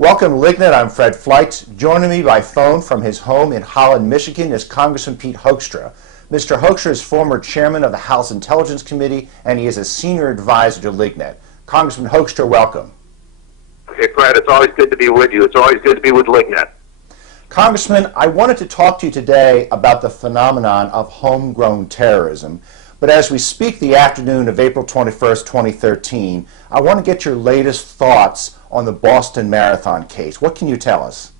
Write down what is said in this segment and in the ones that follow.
Welcome to LIGNET. I'm Fred Fleitz. Joining me by phone from his home in Holland, Michigan is Congressman Pete Hoekstra. Mr. Hoekstra is former chairman of the House Intelligence Committee, and he is a senior advisor to LIGNET. Congressman Hoekstra, welcome. Hey, Fred, it's always good to be with you. It's always good to be with LIGNET. Congressman, I wanted to talk to you today about the phenomenon of homegrown terrorism. But as we speak the afternoon of April 21st, 2013, I want to get your latest thoughts on the Boston Marathon case. What can you tell us?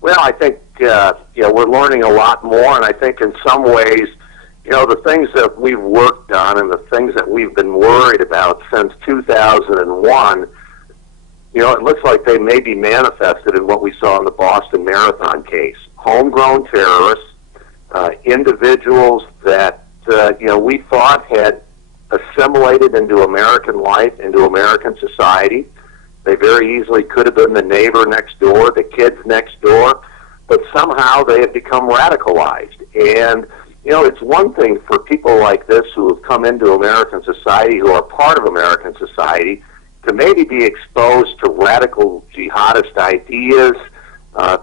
Well, I think we're learning a lot more, and I think in some ways, the things that we've worked on and the things that we've been worried about since 2001, it looks like they may be manifested in what we saw in the Boston Marathon case. Homegrown terrorists, individuals that we thought had assimilated into American life, into American society. They very easily could have been the neighbor next door, the kids next door, but somehow they had become radicalized. And, it's one thing for people like this who have come into American society, who are part of American society, to maybe be exposed to radical jihadist ideas,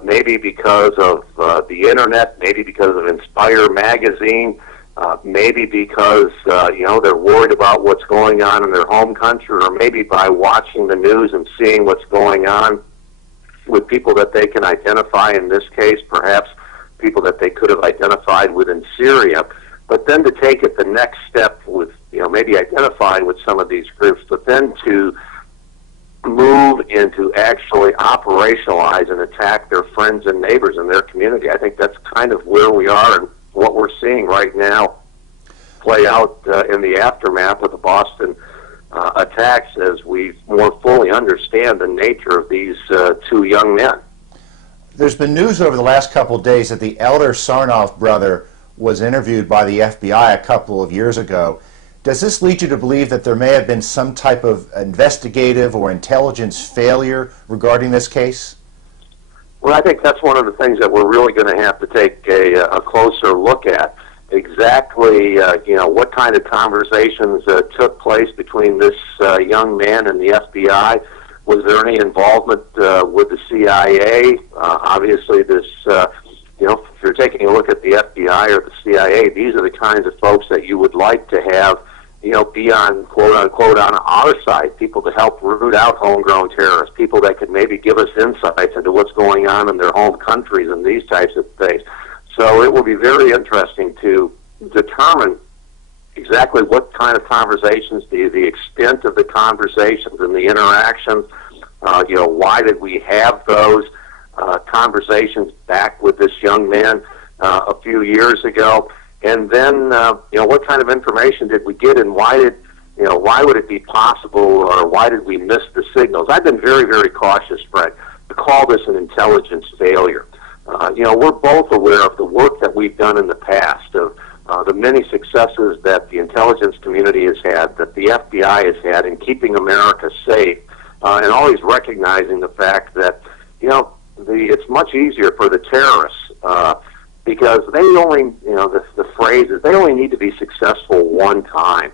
maybe because of the Internet, maybe because of Inspire magazine, maybe because, they're worried about what's going on in their home country, or maybe by watching the news and seeing what's going on with people that they can identify, in this case, perhaps people that they could have identified within Syria. But then to take it the next step with, maybe identifying with some of these groups, but then to move into actually operationalize and attack their friends and neighbors in their community. I think that's kind of where we are and what we're seeing right now play out in the aftermath of the Boston attacks as we more fully understand the nature of these two young men. There's been news over the last couple of days that the elder Sarnoff brother was interviewed by the FBI a couple of years ago. Does this lead you to believe that there may have been some type of investigative or intelligence failure regarding this case? Well, I think that's one of the things that we're really going to have to take a closer look at. Exactly, what kind of conversations took place between this young man and the FBI. Was there any involvement with the CIA? Obviously, this, if you're taking a look at the FBI or the CIA, these are the kinds of folks that you would like to have, be on, quote unquote, on our side, people to help root out homegrown terrorists, people that could maybe give us insights into what's going on in their home countries and these types of things. So it will be very interesting to determine exactly what kind of conversations, the extent of the conversations and the interactions, why did we have those conversations back with this young man a few years ago, and then what kind of information did we get, and why would it be possible, or why did we miss the signals? I've been very, very cautious, Fred, to call this an intelligence failure. We're both aware of the work that we've done in the past, of the many successes that the intelligence community has had, that the FBI has had in keeping America safe, and always recognizing the fact that, it's much easier for the terrorists because they only, the phrase is, they only need to be successful one time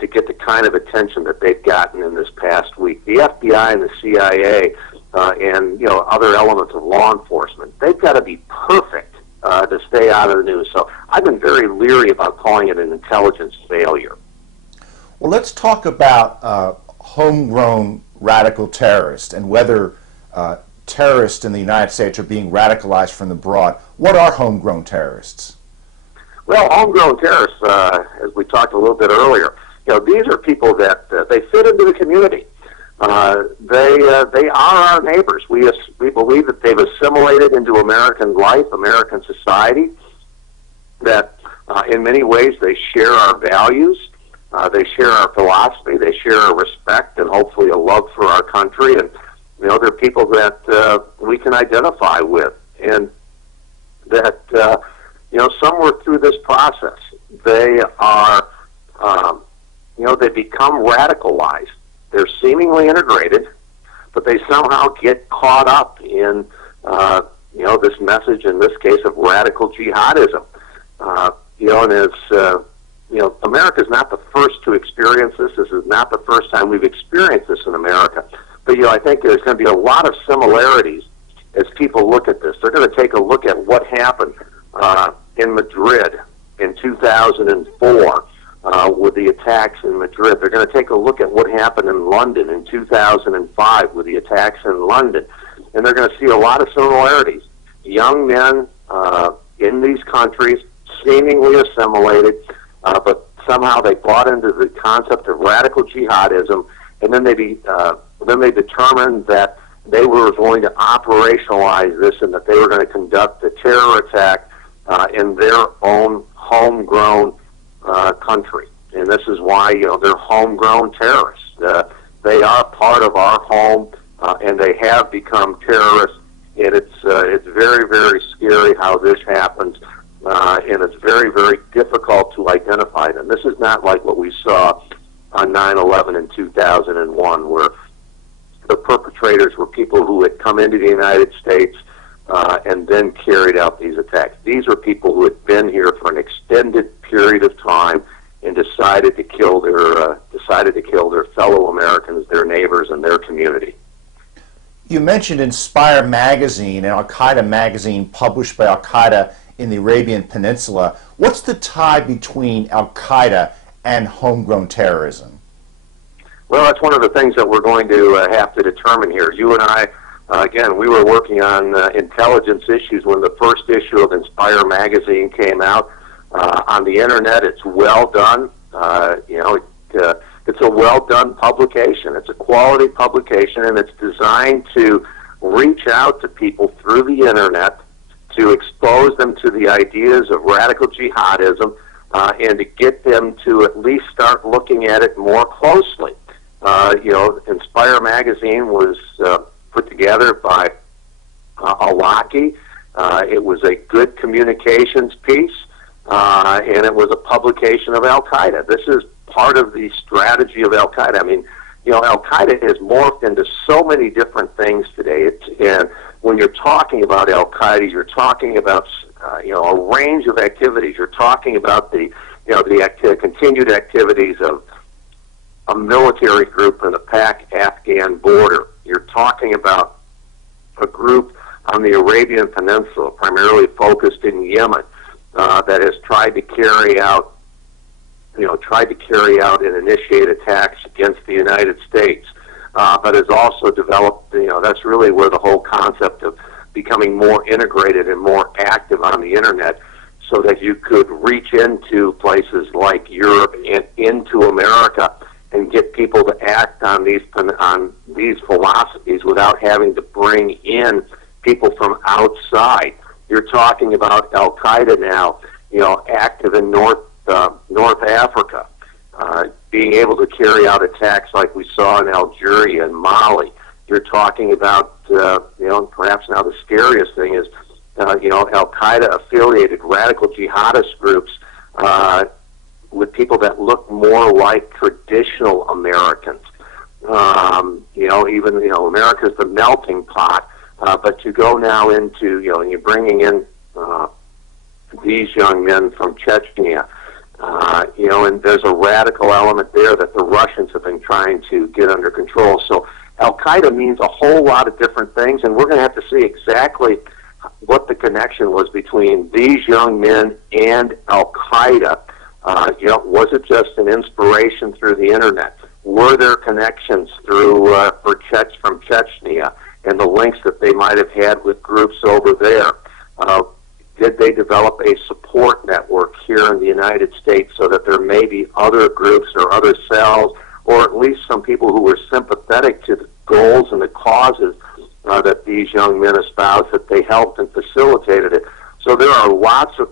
to get the kind of attention that they've gotten in this past week. The FBI and the CIA and other elements of law enforcement, they've got to be perfect to stay out of the news. So I've been very leery about calling it an intelligence failure. Well, let's talk about homegrown radical terrorists and whether terrorists in the United States are being radicalized from abroad. What are homegrown terrorists? Well, homegrown terrorists, as we talked a little bit earlier, these are people that they fit into the community. They are our neighbors. We believe that they've assimilated into American life, American society, that in many ways they share our values, they share our philosophy, they share our respect, and hopefully a love for our country. And, they're people that we can identify with, and that, somewhere through this process, they are, they become radicalized. They're seemingly integrated, but they somehow get caught up in, this message, in this case, of radical jihadism. And as, America's not the first to experience this. This is not the first time we've experienced this in America. But I think there's going to be a lot of similarities as people look at this. They're going to take a look at what happened in Madrid in 2004 with the attacks in Madrid. They're going to take a look at what happened in London in 2005 with the attacks in London. And they're going to see a lot of similarities. Young men in these countries, seemingly assimilated, but somehow they bought into the concept of radical jihadism, and then they determined that they were going to operationalize this and that they were going to conduct a terror attack in their own homegrown country. And this is why they're homegrown terrorists. They are part of our home, and they have become terrorists. And it's very, very scary how this happens, and it's very, very difficult to identify them. This is not like what we saw on 9/11 in 2001, where the perpetrators were people who had come into the United States and then carried out these attacks. These are people who had been here for an extended period of time and decided to kill their fellow Americans, their neighbors, and their community. You mentioned Inspire magazine, an Al-Qaeda magazine published by Al-Qaeda in the Arabian Peninsula. What's the tie between Al-Qaeda and homegrown terrorism? Well, that's one of the things that we're going to have to determine here. You and I, again, we were working on intelligence issues when the first issue of Inspire magazine came out. On the internet, it's well done. It's a well-done publication. It's a quality publication, and it's designed to reach out to people through the internet to expose them to the ideas of radical jihadism and to get them to at least start looking at it more closely. Inspire magazine was put together by Alaki. It was a good communications piece, and it was a publication of Al-Qaeda. This is part of the strategy of Al-Qaeda. I mean, Al-Qaeda has morphed into so many different things today. And when you're talking about Al-Qaeda, you're talking about a range of activities. You're talking about the continued activities of a military group in the Pak-Afghan border. You're talking about a group on the Arabian Peninsula, primarily focused in Yemen, that has tried to carry out and initiate attacks against the United States, but has also developed, that's really where the whole concept of becoming more integrated and more active on the internet, so that you could reach into places like Europe and into America and get people to act on these philosophies without having to bring in people from outside. You're talking about Al-Qaeda now, active in North Africa, being able to carry out attacks like we saw in Algeria and Mali. You're talking about, perhaps now the scariest thing is, Al-Qaeda affiliated radical jihadist groups with people that look more like traditional Americans. America's the melting pot, but you go now into, and you're bringing in these young men from Chechnya, and there's a radical element there that the Russians have been trying to get under control. So Al-Qaeda means a whole lot of different things, and we're going to have to see exactly what the connection was between these young men and Al-Qaeda. Was it just an inspiration through the internet? Were there connections through from Chechnya and the links that they might have had with groups over there? Did they develop a support network here in the United States so that there may be other groups or other cells, or at least some people who were sympathetic to the goals and the causes that these young men espoused, that they helped and facilitated it? So there are lots of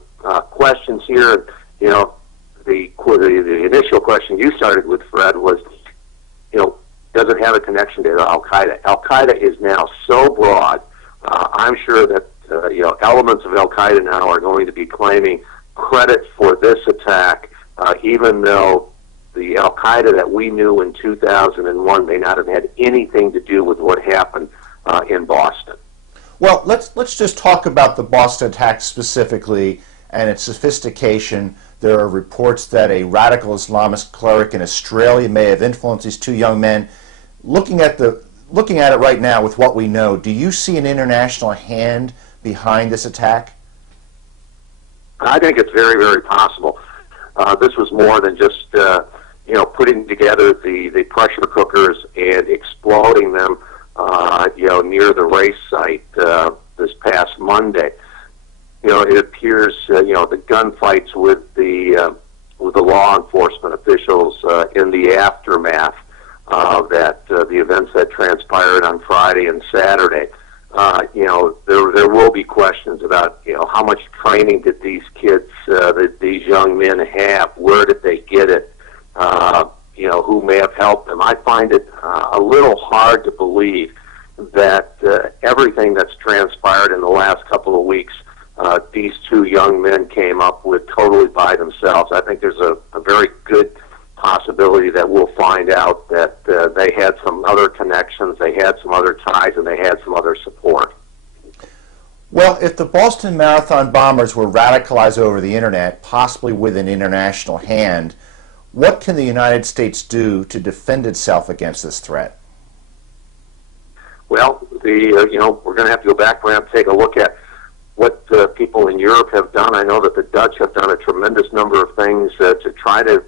questions here. The initial question you started with, Fred, was, does it have a connection to Al-Qaeda? Al-Qaeda is now so broad. I'm sure that elements of Al-Qaeda now are going to be claiming credit for this attack, even though the Al-Qaeda that we knew in 2001 may not have had anything to do with what happened in Boston. Well, let's just talk about the Boston attack specifically and its sophistication. There are reports that a radical Islamist cleric in Australia may have influenced these two young men. Looking at looking at it right now with what we know, do you see an international hand behind this attack? I think it's very, very possible. This was more than just putting together the pressure cookers and exploding them near the race site this past Monday. It appears the gunfights with the law enforcement officials in the aftermath of the events that transpired on Friday and Saturday. There will be questions about how much training did these kids, these young men have? Where did they get it? Who may have helped them? I find it a little hard to believe that everything that's transpired in the last couple of weeks, these two young men came up with totally by themselves. I think there's a very good possibility that we'll find out that they had some other connections, they had some other ties, and they had some other support. Well, if the Boston Marathon bombers were radicalized over the internet, possibly with an international hand, what can the United States do to defend itself against this threat? Well, we're going to have to go back. We're going to have to take a look at what people in Europe have done. I know that the Dutch have done a tremendous number of things to try to,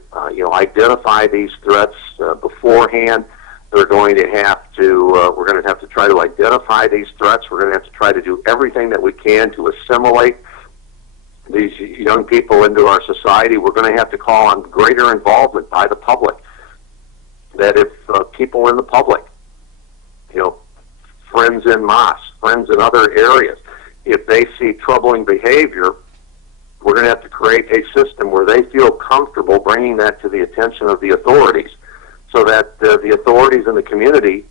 identify these threats beforehand. They're going to have to, we're going to have to try to identify these threats. We're going to have to try to do everything that we can to assimilate these young people into our society. We're going to have to call on greater involvement by the public. That if people in the public, friends in mosques, friends in other areas, if they see troubling behavior, we're going to have to create a system where they feel comfortable bringing that to the attention of the authorities, so that the authorities in the community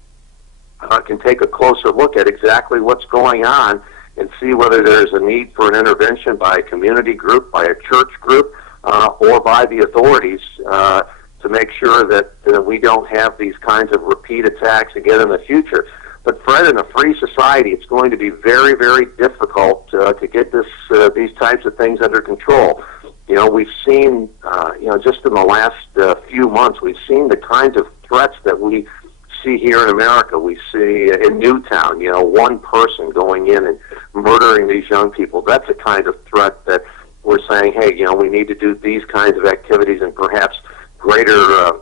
can take a closer look at exactly what's going on and see whether there's a need for an intervention by a community group, by a church group, or by the authorities to make sure that we don't have these kinds of repeat attacks again in the future. But Fred, in a free society, it's going to be very, very difficult to get these types of things under control. We've seen, just in the last few months, we've seen the kinds of threats that we see here in America. We see in Newtown, one person going in and murdering these young people. That's a kind of threat that we're saying, hey, we need to do these kinds of activities and perhaps greater,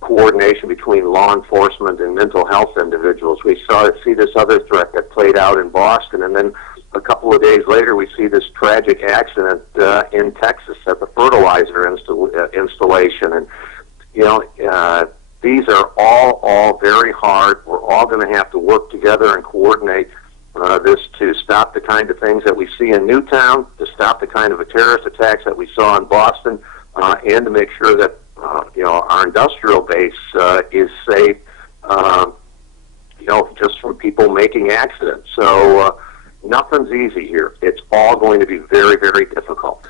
coordination between law enforcement and mental health individuals. We see this other threat that played out in Boston, and then a couple of days later we see this tragic accident in Texas at the fertilizer installation. And these are all very hard. We're all going to have to work together and coordinate this to stop the kind of things that we see in Newtown, to stop the kind of terrorist attacks that we saw in Boston, and to make sure that our industrial base is safe, just from people making accidents. So nothing's easy here. It's all going to be very, very difficult.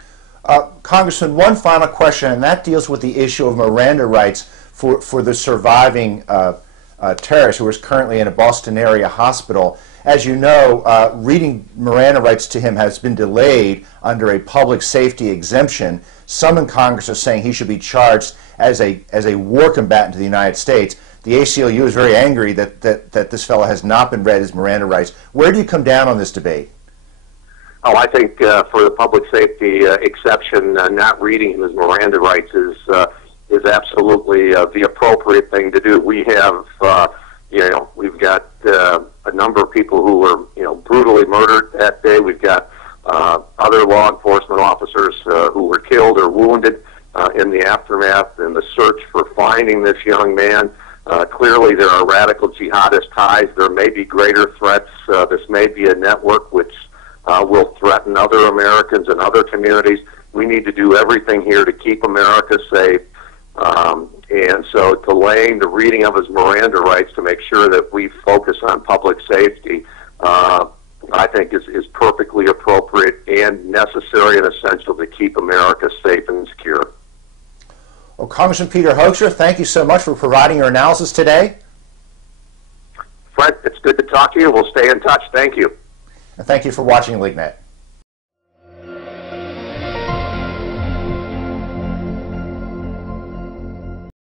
Congressman, one final question, and that deals with the issue of Miranda rights for the surviving terrorist who is currently in a Boston area hospital. As you know, reading Miranda rights to him has been delayed under a public safety exemption. Some in Congress are saying he should be charged as a war combatant to the United States. The ACLU is very angry that this fellow has not been read his Miranda rights. Where do you come down on this debate? Oh, I think for the public safety exception, not reading his Miranda rights is absolutely the appropriate thing to do. We have, we've got a number of people who were, brutally murdered that day. We've got other law enforcement officers who were killed or wounded in the aftermath in the search for finding this young man. Clearly, there are radical jihadist ties. There may be greater threats. This may be a network which will threaten other Americans and other communities. We need to do everything here to keep America safe. And so delaying the reading of his Miranda rights to make sure that we focus on public safety, I think is perfectly appropriate and necessary and essential to keep America safe and secure. Well, Congressman Peter Hoekstra, thank you so much for providing your analysis today. Fred, it's good to talk to you. We'll stay in touch. Thank you. And thank you for watching LIGNET.